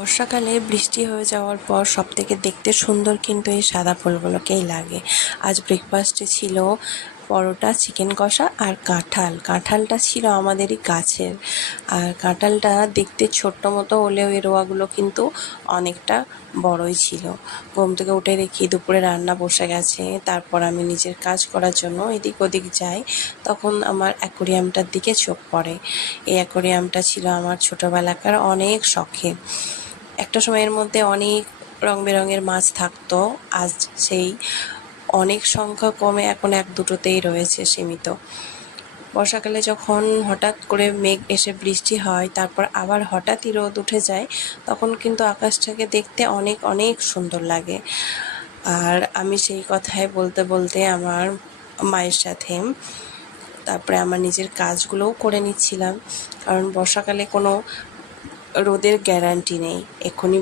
বর্ষাকালে বৃষ্টি হয়ে যাওয়ার পর সবথেকে দেখতে সুন্দর কিন্তু এই সাদা ফুলগুলোকেই লাগে। আজ ব্রেকফাস্টে ছিল পরোটা, চিকেন কষা আর কাঁঠালটা ছিল আমাদেরই গাছের। আর কাঁঠালটা দেখতে ছোট্ট মতো হলেও এর রোয়াগুলো কিন্তু অনেকটা বড়ই ছিল। ঘুম থেকে উঠে দেখি দুপুরে রান্না বসে গেছে। তারপর আমি নিজের কাজ করার জন্য এদিক ওদিক যাই, তখন আমার অ্যাকোরিয়ামটার দিকে চোখ পড়ে। এই অ্যাকোরিয়ামটা ছিল আমার ছোটোবেলাকার অনেক শখের। একটা সময়ের মধ্যে অনেক রং বেরঙের মাছ থাকতো, আজ সেই অনেক সংখ্যা কমে এখন এক দুটোতেই রয়েছে সীমিত। বর্ষাকালে যখন হঠাৎ করে মেঘ এসে বৃষ্টি হয়, তারপর আবার হঠাৎই রোদ উঠে যায়, তখন কিন্তু আকাশটাকে দেখতে অনেক অনেক সুন্দর লাগে। আর আমি সেই কথাই বলতে বলতে আমার মায়ের সাথে তারপরে আমার নিজের কাজগুলোও করে নিচ্ছিলাম, কারণ বর্ষাকালে কোনো রোদের গ্যারান্টি নেই, এক্ষুনি